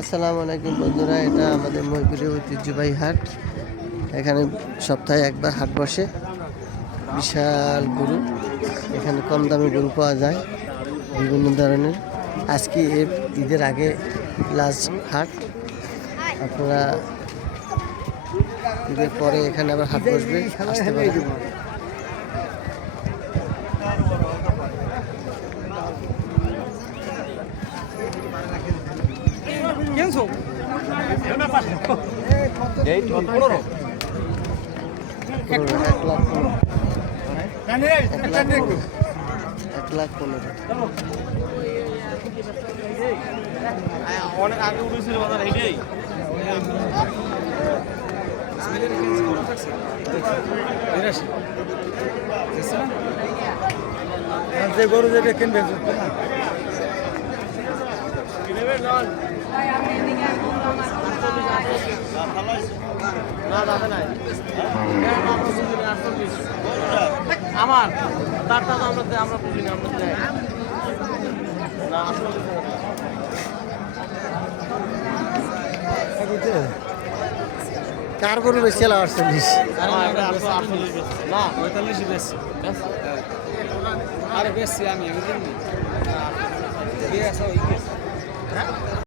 আসসালামু আলাইকুম বন্ধুরা, এটা আমাদের মহিপুরের ঐতিহ্যবাহী হাট। এখানে সপ্তাহে একবার হাট বসে। বিশাল গরু, এখানে কম দামে গরু পাওয়া যায় বিভিন্ন ধরনের। আজকে ঈদের আগে লাস্ট হাট। আপনারা ঈদের পরে এখানে আবার হাট বসবে, আসতে পারেন। এক লাখ 15। অনেক আগে উঠেছিল বাজার এইটাই যে গরু যেটা কিনবে আমার তারটা তো আমরা বুঝি না, আমরা না কার গরু বেশি 48? না 45 বেশি। আরে বেশি আমি